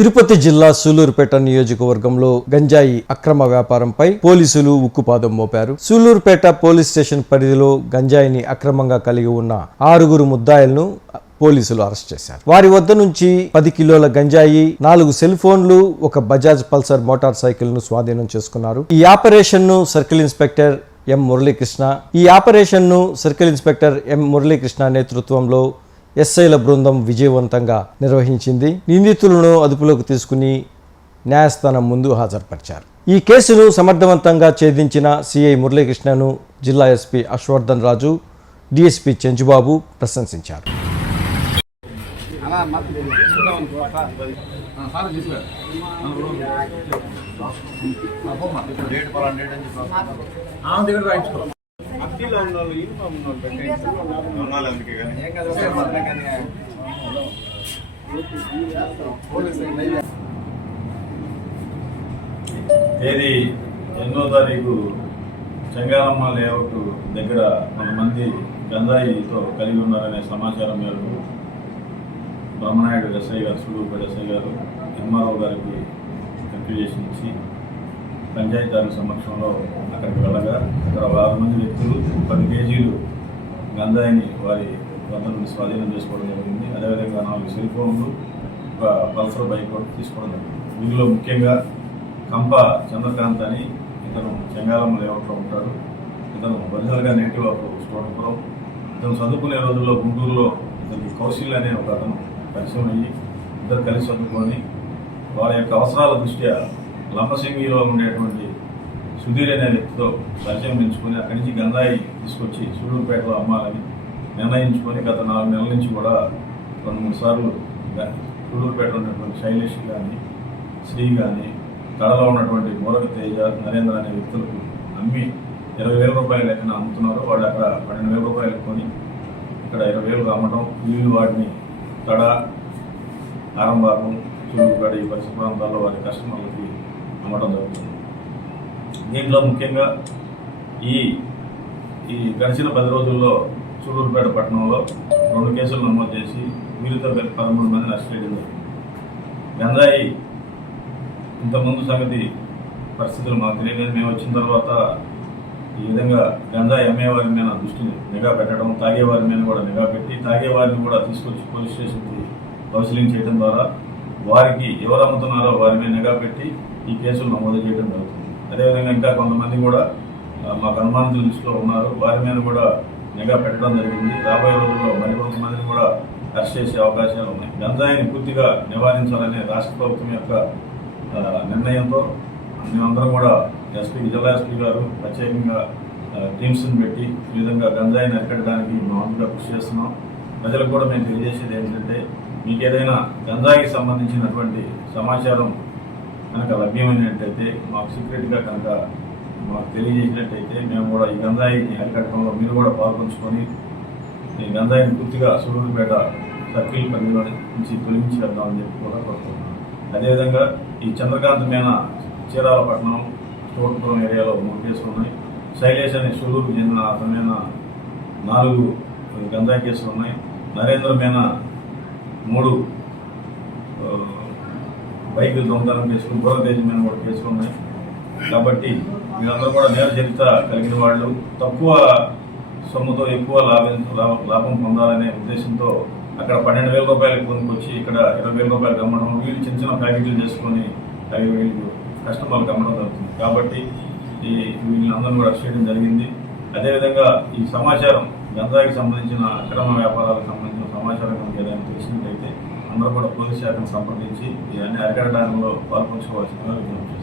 తిరుపతి జిల్లా సూలూరుపేట నియోజకవర్గంలో గంజాయి అక్రమ వ్యాపారంపై పోలీసులు ఉక్కుపాదం మోపారు. సూలూరుపేట పోలీస్ స్టేషన్ పరిధిలో గంజాయిని అక్రమంగా కలిగి ఉన్న 6 ముద్దాయిలను పోలీసులు అరెస్ట్ చేశారు. వారి వద్ద నుంచి 10 కిలోల గంజాయి, 4 సెల్ ఫోన్లు, ఒక బజాజ్ పల్సర్ మోటార్ సైకిల్ ను స్వాధీనం చేసుకున్నారు. ఈ ఆపరేషన్ ను సర్కిల్ ఇన్స్పెక్టర్ ఎం మురళీకృష్ణ నేతృత్వంలో ఎస్ఐల బృందం విజయవంతంగా నిర్వహించింది. నిందితులను అదుపులోకి తీసుకుని న్యాయస్థానం ముందు హాజరుపరిచారు. ఈ కేసును సమర్థవంతంగా ఛేదించిన సిఐ మురళీకృష్ణను జిల్లా ఎస్పీ అశ్వర్ధన్ రాజు, డిఎస్పీ చెంచుబాబు ప్రశంసించారు. తేదీ 8వ తారీఖు చెంగాలమ్మ లేఅవుట్ దగ్గర కొంతమంది గంజాయితో కలిగి ఉన్నారనే సమాచారం మేరకు బ్రహ్మనాయుడు ఎస్ఐ గారు, సూలూరుపేట ఎస్ఐ గారు ఎంఆర్ఓ గారికి కంప్యూజేషన్ ఇచ్చి పంచాయతీ సమక్షంలో అక్కడికి వెళ్ళగా అక్కడ 6 మంది వ్యక్తులు 10 కేజీలు గంజాయిని వారి వద్ద నుండి స్వాధీనం చేసుకోవడం జరిగింది. అదేవిధంగా 4 సెల్ ఫోన్లు, ఒక పల్సర్ బైక్ కూడా తీసుకోవడం జరిగింది. వీరిలో ముఖ్యంగా కంప చంద్రకాంత్ అని ఇతను చెంగాలమ్మ లేఅవుట్లో ఉంటాడు. ఇతను ఒరిజినల్గా నేటివ్ ఆఫ్ స్టోటపురం. ఇతను చదువుకునే రోజుల్లో గుంటూరులో ఇతనికి కౌశల్ అనే ఒక అతను పరిచయం అయ్యి ఇద్దరు కలిసి చదువుకొని వారి యొక్క అవసరాల దృష్ట్యా లంబసింగిలో ఉండేటువంటి సుధీర్ అనే వ్యక్తితో పరిచయం పెంచుకొని అక్కడి నుంచి గంజాయి తీసుకొచ్చి సూలూరుపేటలో అమ్మాలని నిర్ణయించుకొని గత 4 నెలల నుంచి కూడా 2-3 సార్లు సూలూరుపేట ఉన్నటువంటి శైలేష్ కానీ, శ్రీ కానీ, కడలో ఉన్నటువంటి మూరక తేజ, నరేంద్ర అనే వ్యక్తులకు అమ్మి 20,000 రూపాయల లెక్కన అమ్ముతున్నారు. వాళ్ళు అక్కడ 12,000 రూపాయలు కొని ఇక్కడ 20,000 అమ్మటం, వీళ్ళు వాటిని తడ, ఆరంభాగం, సూలూరుపేట ఈ పరిసర ప్రాంతాల్లో వారి కస్టమర్లకి అమ్మటం జరుగుతుంది. దీంట్లో ముఖ్యంగా ఈ గడిచిన 10 రోజుల్లో సూలూరుపేట పట్టణంలో 2 కేసులు నమోదు చేసి వీరితో కలిపి 13 మందిని అరెస్ట్ చేయడం జరిగింది. గంజాయి ఇంతకుముందు సంగతి పరిస్థితులు మాకు తెలియలేదు. మేము వచ్చిన తర్వాత ఈ విధంగా గంజాయి అమ్మేవారి మీద దృష్టిని నిఘా పెట్టడం, తాగేవారి మీద కూడా నిఘా పెట్టి తాగేవారిని కూడా తీసుకొచ్చి పోలీస్ స్టేషన్కి కౌన్సిలింగ్ చేయడం ద్వారా వారికి ఎవరు అమ్ముతున్నారో వారి మీద నిఘా పెట్టి ఈ కేసులు నమోదు చేయడం జరుగుతుంది. అదేవిధంగా ఇంకా కొంతమంది కూడా మాకు అనుమానితుల లిస్టులో ఉన్నారు. వారి మీద కూడా నిఘా పెట్టడం జరిగింది. రాబోయే రోజుల్లో మరికొంతమందిని కూడా అరెస్ట్ చేసే అవకాశాలు ఉన్నాయి. గంజాయిని పూర్తిగా నివారించాలనే రాష్ట్ర ప్రభుత్వం యొక్క నిర్ణయంతో మేమందరం కూడా జిల్లా ఎస్పీ గారు ప్రత్యేకంగా టీమ్స్ని పెట్టి ఈ విధంగా గంజాయిని అరికట్టడానికి మేము కృషి చేస్తున్నాం. ప్రజలకు కూడా మేము తెలియజేసేది ఏంటంటే, మీకు ఏదైనా గంజాయికి సంబంధించినటువంటి సమాచారం కనుక లభ్యమైనట్టయితే మాకు సీక్రెట్గా కనుక మాకు తెలియజేసినట్టయితే మేము కూడా ఈ గంజాయిని అరికట్టడంలో మీరు కూడా పాల్పంచుకొని ఈ గంజాయిని పూర్తిగా సూలూరుపేట సర్కిల్ పరిధిలో నుంచి తొలగించేద్దామని చెప్పి కూడా కోరుతున్నాం. అదేవిధంగా ఈ చంద్రకాంత్ మీద చీరాలపట్నం, స్టోటపురం ఏరియాలో 3 కేసులు ఉన్నాయి. శైలేష్ అనే సూలూరుకు చెందిన అతని మీద 4 గంజాయి కేసులు ఉన్నాయి. నరేంద్ర మీద 3 బైకులు దొంగతనం కేసులు, మూరక మీద కూడా కేసులు ఉన్నాయి. కాబట్టి వీళ్ళందరూ కూడా నేర చరిత్ర కలిగిన వాళ్ళు, తక్కువ సొమ్ముతో ఎక్కువ లాభం పొందాలనే ఉద్దేశంతో అక్కడ 12,000 రూపాయలు కొనుక్కొచ్చి ఇక్కడ 20,000 రూపాయలు అమ్మడం, వీళ్ళు చిన్న చిన్న ప్యాకెట్లు చేసుకొని అవి వీళ్ళు కస్టమర్లకు అమ్మడం జరుగుతుంది. కాబట్టి వీళ్ళందరూ కూడా అరెస్ట్ చేయడం జరిగింది. అదేవిధంగా ఈ సమాచారం గంజాయికి సంబంధించిన అక్రమ వ్యాపారాలకు సంబంధించిన సమాచారం కనుక ఏదైనా తెలిసినట్టయితే అందరూ కూడా పోలీస్ శాఖను సంప్రదించి ఇవన్నీ అరికట్టడంలో పాల్పంచుకోవాల్సిందిగా విజ్ఞప్తి.